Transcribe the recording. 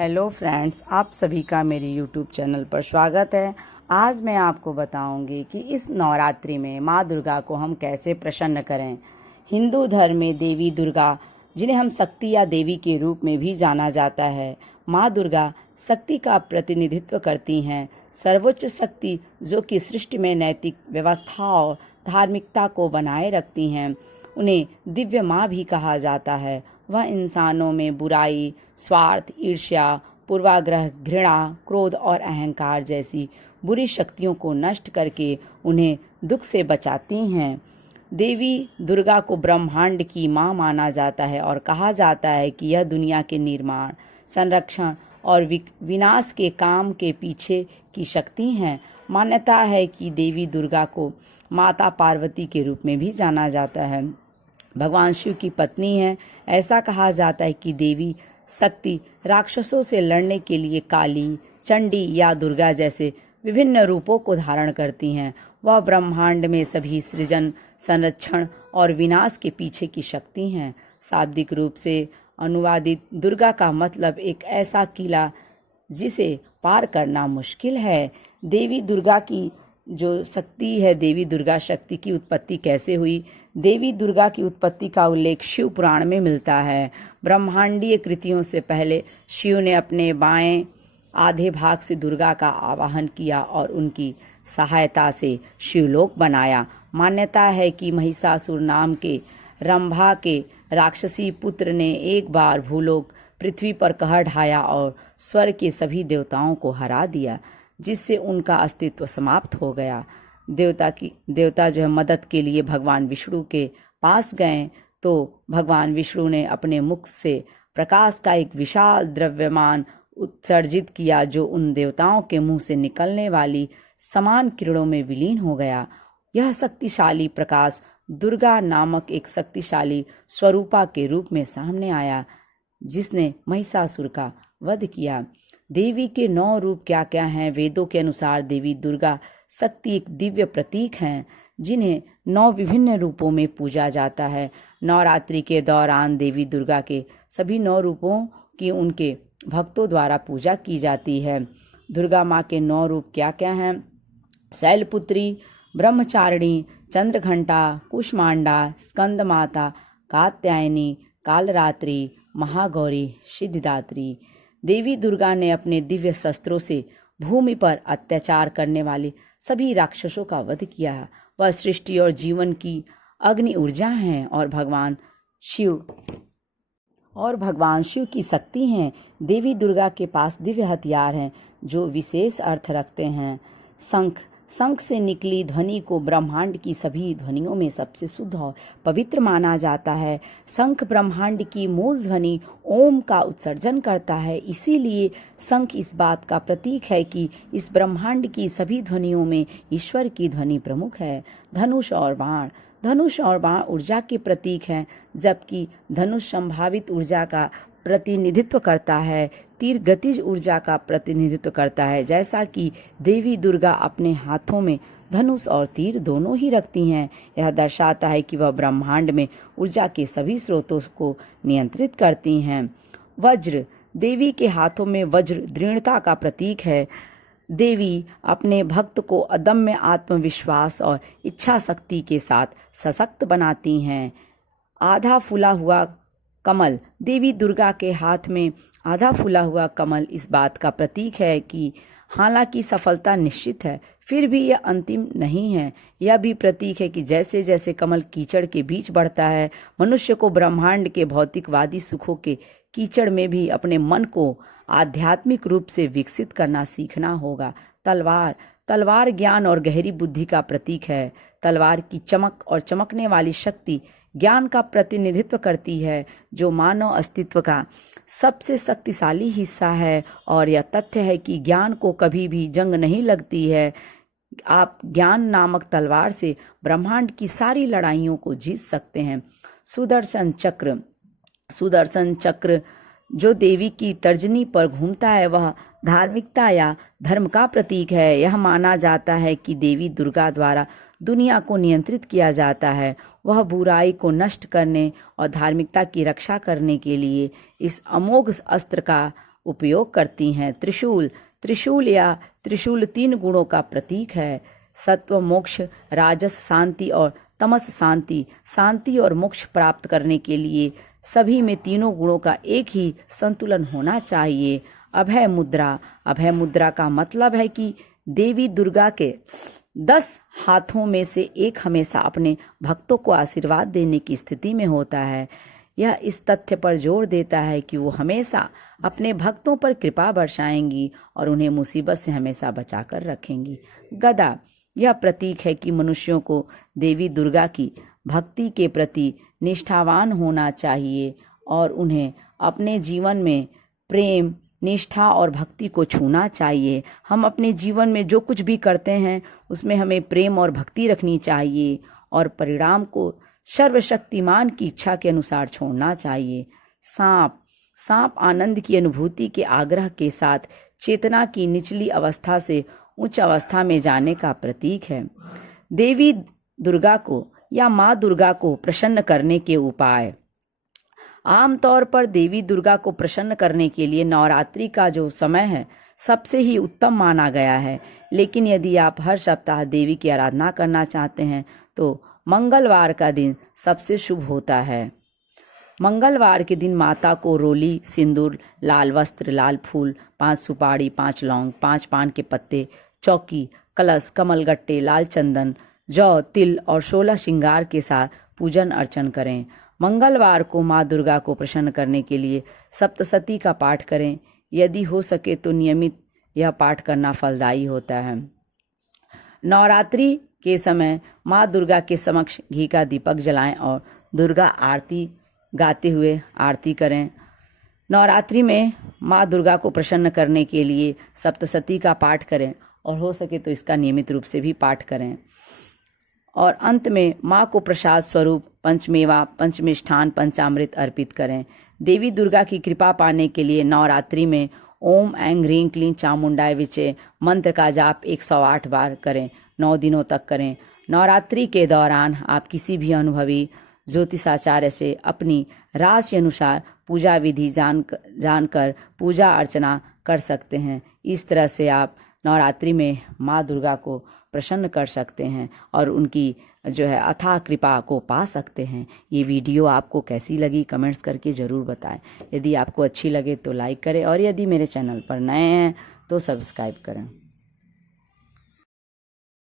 Hello friends, आप सभी का मेरे यूट्यूब चैनल पर स्वागत है। आज मैं आपको बताऊंगी कि इस नवरात्रि में माँ दुर्गा को हम कैसे प्रसन्न करें। हिंदू धर्म में देवी दुर्गा, जिन्हें हम शक्ति या देवी के रूप में भी जाना जाता है, माँ दुर्गा शक्ति का प्रतिनिधित्व करती हैं। सर्वोच्च शक्ति जो कि सृष्टि में नैतिक व्यवस्था और धार्मिकता को बनाए रखती हैं। उन्हें दिव्य माँ भी कहा जाता है। वह इंसानों में बुराई, स्वार्थ, ईर्ष्या, पूर्वाग्रह, घृणा, क्रोध और अहंकार जैसी बुरी शक्तियों को नष्ट करके उन्हें दुख से बचाती हैं। देवी दुर्गा को ब्रह्मांड की मां माना जाता है और कहा जाता है कि यह दुनिया के निर्माण, संरक्षण और विनाश के काम के पीछे की शक्ति हैं। मान्यता है कि देवी दुर्गा को माता पार्वती के रूप में भी जाना जाता है। भगवान शिव की पत्नी है। ऐसा कहा जाता है कि देवी शक्ति राक्षसों से लड़ने के लिए काली, चंडी या दुर्गा जैसे विभिन्न रूपों को धारण करती हैं। वह ब्रह्मांड में सभी सृजन, संरक्षण और विनाश के पीछे की शक्ति हैं। शाब्दिक रूप से अनुवादित दुर्गा का मतलब एक ऐसा किला जिसे पार करना मुश्किल है। देवी दुर्गा की जो शक्ति है, देवी दुर्गा शक्ति की उत्पत्ति कैसे हुई? देवी दुर्गा की उत्पत्ति का उल्लेख शिव पुराण में मिलता है। ब्रह्मांडीय कृतियों से पहले शिव ने अपने बाएं आधे भाग से दुर्गा का आवाहन किया और उनकी सहायता से शिवलोक बनाया। मान्यता है कि महिषासुर नाम के रंभा के राक्षसी पुत्र ने एक बार भूलोक पृथ्वी पर कहर ढाया और स्वर्ग के सभी देवताओं को हरा दिया, जिससे उनका अस्तित्व समाप्त हो गया। देवता जो है मदद के लिए भगवान विष्णु के पास गए तो भगवान विष्णु ने अपने मुख से प्रकाश का एक विशाल द्रव्यमान उत्सर्जित किया, जो उन देवताओं के मुंह से निकलने वाली समान किरणों में विलीन हो गया। यह शक्तिशाली प्रकाश दुर्गा नामक एक शक्तिशाली स्वरूपा के रूप में सामने आया, जिसने महिषासुर का वध किया। देवी के 9 रूप क्या क्या हैं? वेदों के अनुसार देवी दुर्गा शक्ति एक दिव्य प्रतीक हैं, जिन्हें 9 विभिन्न रूपों में पूजा जाता है। नवरात्रि के दौरान देवी दुर्गा के सभी 9 रूपों की उनके भक्तों द्वारा पूजा की जाती है। दुर्गा माँ के 9 रूप क्या क्या हैं? शैलपुत्री, ब्रह्मचारिणी, चंद्रघंटा, कुष्मांडा, स्कंद माता, कात्यायनी, कालरात्रि, महागौरी, सिद्धिदात्री। देवी दुर्गा ने अपने दिव्य शस्त्रों से भूमि पर अत्याचार करने वाले सभी राक्षसों का वध किया है। वह सृष्टि और जीवन की अग्नि ऊर्जा हैं और भगवान शिव की शक्ति हैं। देवी दुर्गा के पास दिव्य हथियार हैं जो विशेष अर्थ रखते हैं। शंख से निकली ध्वनि को ब्रह्मांड की सभी ध्वनियों में सबसे शुद्ध और पवित्र माना जाता है। शंख ब्रह्मांड की मूल ध्वनि ओम का उत्सर्जन करता है, इसीलिए शंख इस बात का प्रतीक है कि इस ब्रह्मांड की सभी ध्वनियों में ईश्वर की ध्वनि प्रमुख है। धनुष और बाण ऊर्जा के प्रतीक हैं, जबकि धनुष संभावित ऊर्जा का प्रतिनिधित्व करता है, तीर गतिज ऊर्जा का प्रतिनिधित्व करता है। जैसा कि देवी दुर्गा अपने हाथों में धनुष और तीर दोनों ही रखती हैं, यह दर्शाता है कि वह ब्रह्मांड में ऊर्जा के सभी स्रोतों को नियंत्रित करती हैं। वज्र, देवी के हाथों में वज्र दृढ़ता का प्रतीक है। देवी अपने भक्त को अदम्य आत्मविश्वास और इच्छा शक्ति के साथ सशक्त बनाती हैं। आधा फूला हुआ कमल, देवी दुर्गा के हाथ में आधा फूला हुआ कमल इस बात का प्रतीक है कि हालांकि सफलता निश्चित है, फिर भी यह अंतिम नहीं है। यह भी प्रतीक है कि जैसे जैसे कमल कीचड़ के बीच बढ़ता है, मनुष्य को ब्रह्मांड के भौतिकवादी सुखों के कीचड़ में भी अपने मन को आध्यात्मिक रूप से विकसित करना सीखना होगा। तलवार ज्ञान और गहरी बुद्धि का प्रतीक है। तलवार की चमक और चमकने वाली शक्ति ज्ञान का प्रतिनिधित्व करती है, जो मानव अस्तित्व का सबसे शक्तिशाली हिस्सा है। और यह तथ्य है कि ज्ञान को कभी भी जंग नहीं लगती है। आप ज्ञान नामक तलवार से ब्रह्मांड की सारी लड़ाइयों को जीत सकते हैं। सुदर्शन चक्र जो देवी की तर्जनी पर घूमता है, वह धार्मिकता या धर्म का प्रतीक है। यह माना जाता है कि देवी दुर्गा द्वारा दुनिया को नियंत्रित किया जाता है। वह बुराई को नष्ट करने और धार्मिकता की रक्षा करने के लिए इस अमोघ अस्त्र का उपयोग करती हैं। त्रिशूल या त्रिशूल 3 गुणों का प्रतीक है। सत्व मोक्ष, राजस शांति और तमस शांति। शांति और मोक्ष प्राप्त करने के लिए सभी में तीनों गुणों का एक ही संतुलन होना चाहिए। अभय मुद्रा का मतलब है कि देवी दुर्गा के 10 हाथों में से एक हमेशा अपने भक्तों को आशीर्वाद देने की स्थिति में होता है। यह इस तथ्य पर जोर देता है कि वो हमेशा अपने भक्तों पर कृपा बरसाएंगी और उन्हें मुसीबत से हमेशा बचाकर रखेंगी। गदा, यह प्रतीक है कि मनुष्यों को देवी दुर्गा की भक्ति के प्रति निष्ठावान होना चाहिए और उन्हें अपने जीवन में प्रेम, निष्ठा और भक्ति को छूना चाहिए। हम अपने जीवन में जो कुछ भी करते हैं उसमें हमें प्रेम और भक्ति रखनी चाहिए और परिणाम को सर्वशक्तिमान की इच्छा के अनुसार छोड़ना चाहिए। सांप आनंद की अनुभूति के आग्रह के साथ चेतना की निचली अवस्था से उच्च अवस्था में जाने का प्रतीक है। देवी दुर्गा को या माँ दुर्गा को प्रसन्न करने के उपाय। आमतौर पर देवी दुर्गा को प्रसन्न करने के लिए नवरात्रि का जो समय है सबसे ही उत्तम माना गया है, लेकिन यदि आप हर सप्ताह देवी की आराधना करना चाहते हैं तो मंगलवार का दिन सबसे शुभ होता है। मंगलवार के दिन माता को रोली, सिंदूर, लाल वस्त्र, लाल फूल, 5 सुपारी, 5 लौंग, 5 पान के पत्ते, चौकी, कलश, कमलगट्टे, लाल चंदन, जौ, तिल और 16 श्रृंगार के साथ पूजन अर्चन करें। मंगलवार को माँ दुर्गा को प्रसन्न करने के लिए सप्तशती का पाठ करें। यदि हो सके तो नियमित यह पाठ करना फलदायी होता है। नवरात्रि के समय माँ दुर्गा के समक्ष घी का दीपक जलाएं और दुर्गा आरती गाते हुए आरती करें। नवरात्रि में माँ दुर्गा को प्रसन्न करने के लिए सप्तशती का पाठ करें और हो सके तो इसका नियमित रूप से भी पाठ करें। और अंत में माँ को प्रसाद स्वरूप पंचमेवा, पंचमिष्ठान, पंचामृत अर्पित करें। देवी दुर्गा की कृपा पाने के लिए नवरात्रि में ओम ऐं ह्रीं क्लीं चामुंडाय विचे मंत्र का जाप 108 बार करें। 9 दिनों तक करें। नवरात्रि के दौरान आप किसी भी अनुभवी ज्योतिषाचार्य से अपनी राशि अनुसार पूजा विधि जानकर पूजा अर्चना कर सकते हैं। इस तरह से आप नवरात्रि में माँ दुर्गा को प्रसन्न कर सकते हैं और उनकी जो है अथाह कृपा को पा सकते हैं। ये वीडियो आपको कैसी लगी कमेंट्स करके ज़रूर बताएं। यदि आपको अच्छी लगे तो लाइक करें और यदि मेरे चैनल पर नए हैं तो सब्सक्राइब करें।